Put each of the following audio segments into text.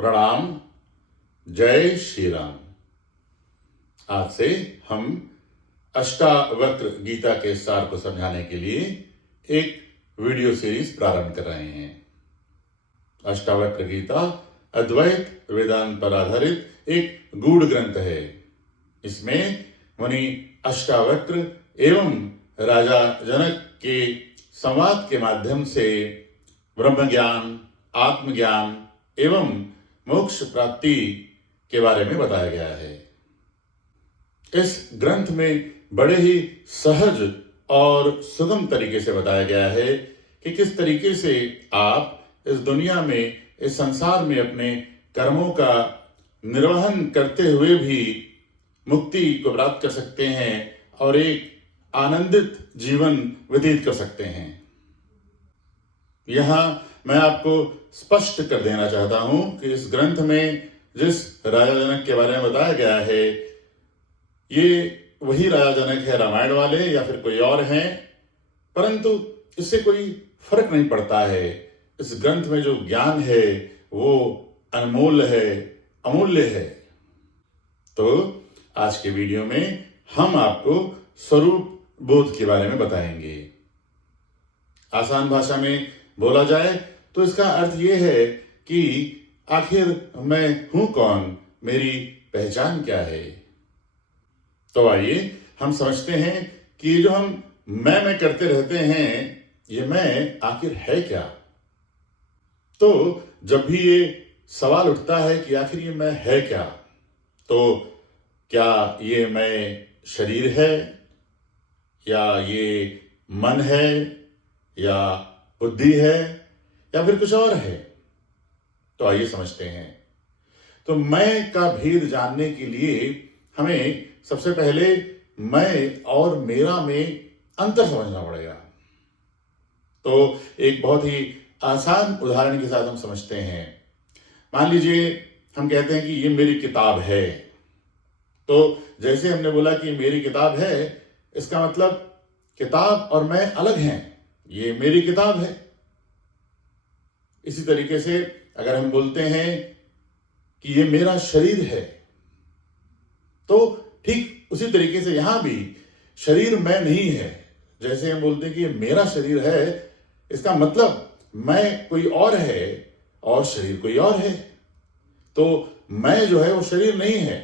प्रणाम। जय श्री राम। आज से हम अष्टावक्र गीता के सार को समझाने के लिए एक वीडियो सीरीज प्रारंभ कर रहे हैं। अष्टावक्र गीता अद्वैत वेदांत पर आधारित एक गूढ़ ग्रंथ है। इसमें मुनि अष्टावक्र एवं राजा जनक के संवाद के माध्यम से ब्रह्म ज्ञान, आत्मज्ञान एवं मोक्ष प्राप्ति के बारे में बताया गया है। इस ग्रंथ में बड़े ही सहज और सुगम तरीके से बताया गया है कि किस तरीके से आप इस दुनिया में, इस संसार में अपने कर्मों का निर्वहन करते हुए भी मुक्ति को प्राप्त कर सकते हैं और एक आनंदित जीवन व्यतीत कर सकते हैं। यहां मैं आपको स्पष्ट कर देना चाहता हूं कि इस ग्रंथ में जिस राजा जनक के बारे में बताया गया है, ये वही राजा जनक है रामायण वाले या फिर कोई और हैं, परंतु इससे कोई फर्क नहीं पड़ता है। इस ग्रंथ में जो ज्ञान है वो अनमोल है, अमूल्य है। तो आज के वीडियो में हम आपको स्वरूप बोध के बारे में बताएंगे। आसान भाषा में बोला जाए तो इसका अर्थ यह है कि आखिर मैं हूं कौन, मेरी पहचान क्या है। तो आइए हम समझते हैं कि ये जो हम मैं करते रहते हैं, ये मैं आखिर है क्या। तो जब भी ये सवाल उठता है कि आखिर ये मैं है क्या, तो क्या ये मैं शरीर है, या ये मन है, या बुद्धि है, या फिर कुछ और है। तो आइए समझते हैं। तो मैं का भेद जानने के लिए हमें सबसे पहले मैं और मेरा में अंतर समझना पड़ेगा। तो एक बहुत ही आसान उदाहरण के साथ हम समझते हैं। मान लीजिए हम कहते हैं कि ये मेरी किताब है। तो जैसे हमने बोला कि मेरी किताब है, इसका मतलब किताब और मैं अलग हैं। ये मेरी किताब है। इसी तरीके से अगर हम बोलते हैं कि ये मेरा शरीर है, तो ठीक उसी तरीके से यहां भी शरीर मैं नहीं है। जैसे हम बोलते हैं कि ये मेरा शरीर है, इसका मतलब मैं कोई और है और शरीर कोई और है। तो मैं जो है वो शरीर नहीं है।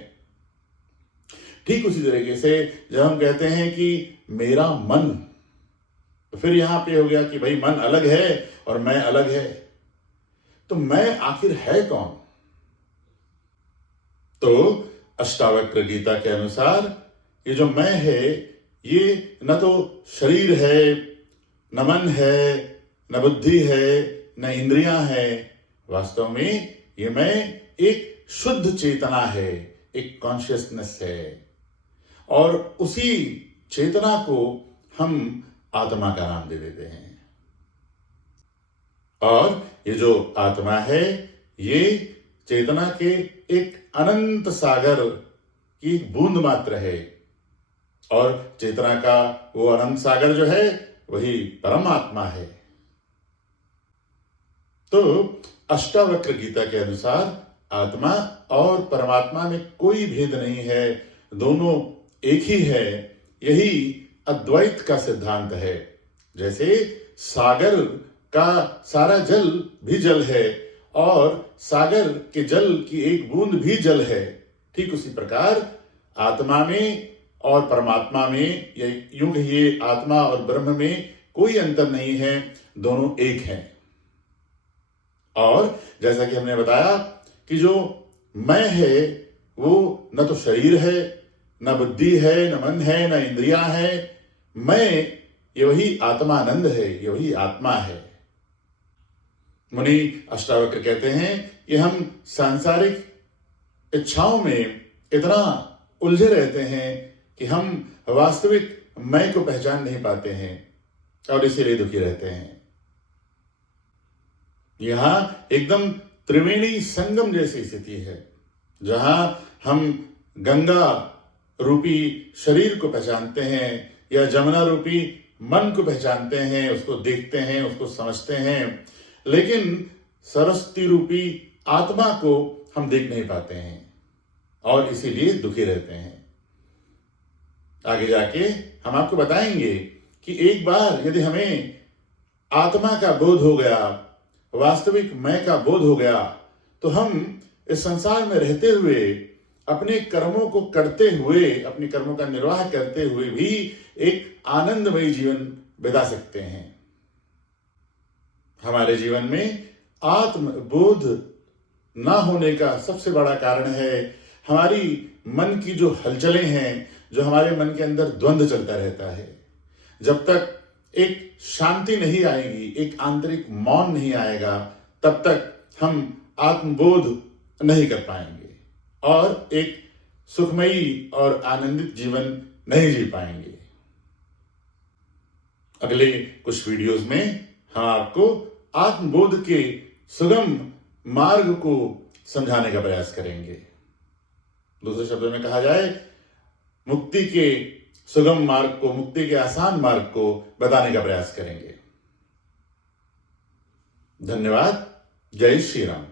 ठीक उसी तरीके से जब हम कहते हैं कि मेरा मन, तो फिर यहां पे हो गया कि भाई मन अलग है और मैं अलग है। तो मैं आखिर है कौन। तो अष्टावक्र गीता के अनुसार ये जो मैं है, ये न तो शरीर है, न मन है, न बुद्धि है, न इंद्रियां है। वास्तव में ये मैं एक शुद्ध चेतना है, एक कॉन्शियसनेस है। और उसी चेतना को हम आत्मा का नाम दे देते हैं। और ये जो आत्मा है, ये चेतना के एक अनंत सागर की एक बूंद मात्र है। और चेतना का वो अनंत सागर जो है वही परमात्मा है। तो अष्टावक्र गीता के अनुसार आत्मा और परमात्मा में कोई भेद नहीं है, दोनों एक ही है। यही अद्वैत का सिद्धांत है। जैसे सागर का सारा जल भी जल है और सागर के जल की एक बूंद भी जल है, ठीक उसी प्रकार आत्मा में और परमात्मा में, या यूं कहिए आत्मा और ब्रह्म में कोई अंतर नहीं है, दोनों एक हैं। और जैसा कि हमने बताया कि जो मैं है वो न तो शरीर है, न बुद्धि है, न मन है, न इंद्रियां है। मैं ये वही आत्मानंद है, ये वही आत्मा है। मुनि अष्टावक्र कहते हैं कि हम सांसारिक इच्छाओं में इतना उलझे रहते हैं कि हम वास्तविक मैं को पहचान नहीं पाते हैं और इसीलिए दुखी रहते हैं। यहां एकदम त्रिवेणी संगम जैसी स्थिति है, जहां हम गंगा रूपी शरीर को पहचानते हैं या जमुना रूपी मन को पहचानते हैं, उसको देखते हैं, उसको समझते हैं, लेकिन सरस्वती रूपी आत्मा को हम देख नहीं पाते हैं और इसीलिए दुखी रहते हैं। आगे जाके हम आपको बताएंगे कि एक बार यदि हमें आत्मा का बोध हो गया, वास्तविक मैं का बोध हो गया, तो हम इस संसार में रहते हुए अपने कर्मों को करते हुए, अपने कर्मों का निर्वाह करते हुए भी एक आनंदमयी जीवन बिता सकते हैं। हमारे जीवन में आत्मबोध ना होने का सबसे बड़ा कारण है हमारी मन की जो हलचलें हैं, जो हमारे मन के अंदर द्वंद्व चलता रहता है। जब तक एक शांति नहीं आएगी, एक आंतरिक मौन नहीं आएगा, तब तक हम आत्मबोध नहीं कर पाएंगे और एक सुखमयी और आनंदित जीवन नहीं जी पाएंगे। अगले कुछ वीडियोस में हम आपको आत्मबोध के सुगम मार्ग को समझाने का प्रयास करेंगे। दूसरे शब्दों में कहा जाए, मुक्ति के सुगम मार्ग को, मुक्ति के आसान मार्ग को बताने का प्रयास करेंगे। धन्यवाद। जय श्री राम।